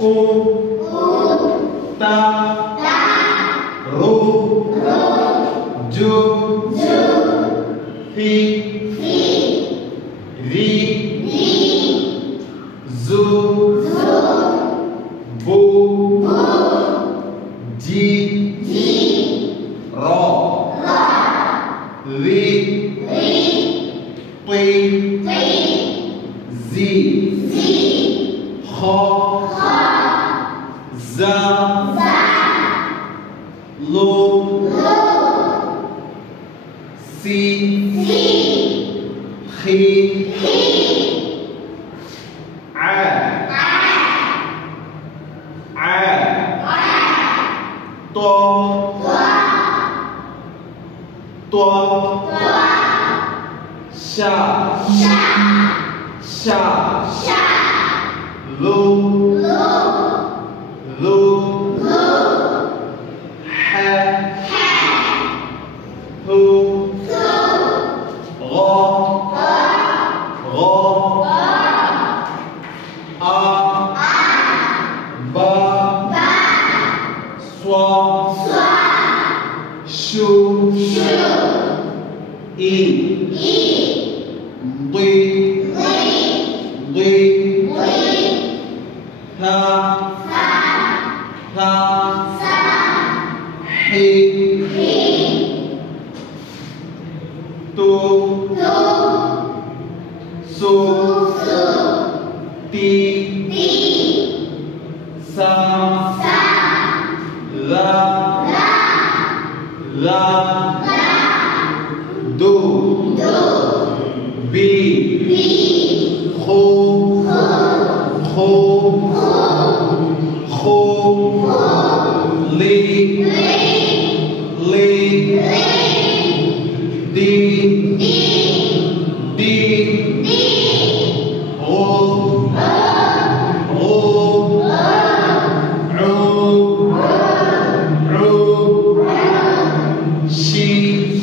u ta ru ju fi ri zu bu ji ro vi tuy zi kho za lu si khi tua sha lu ha hu gho a ba swa shu i tha hi tu su ti sa la du bi khu li di she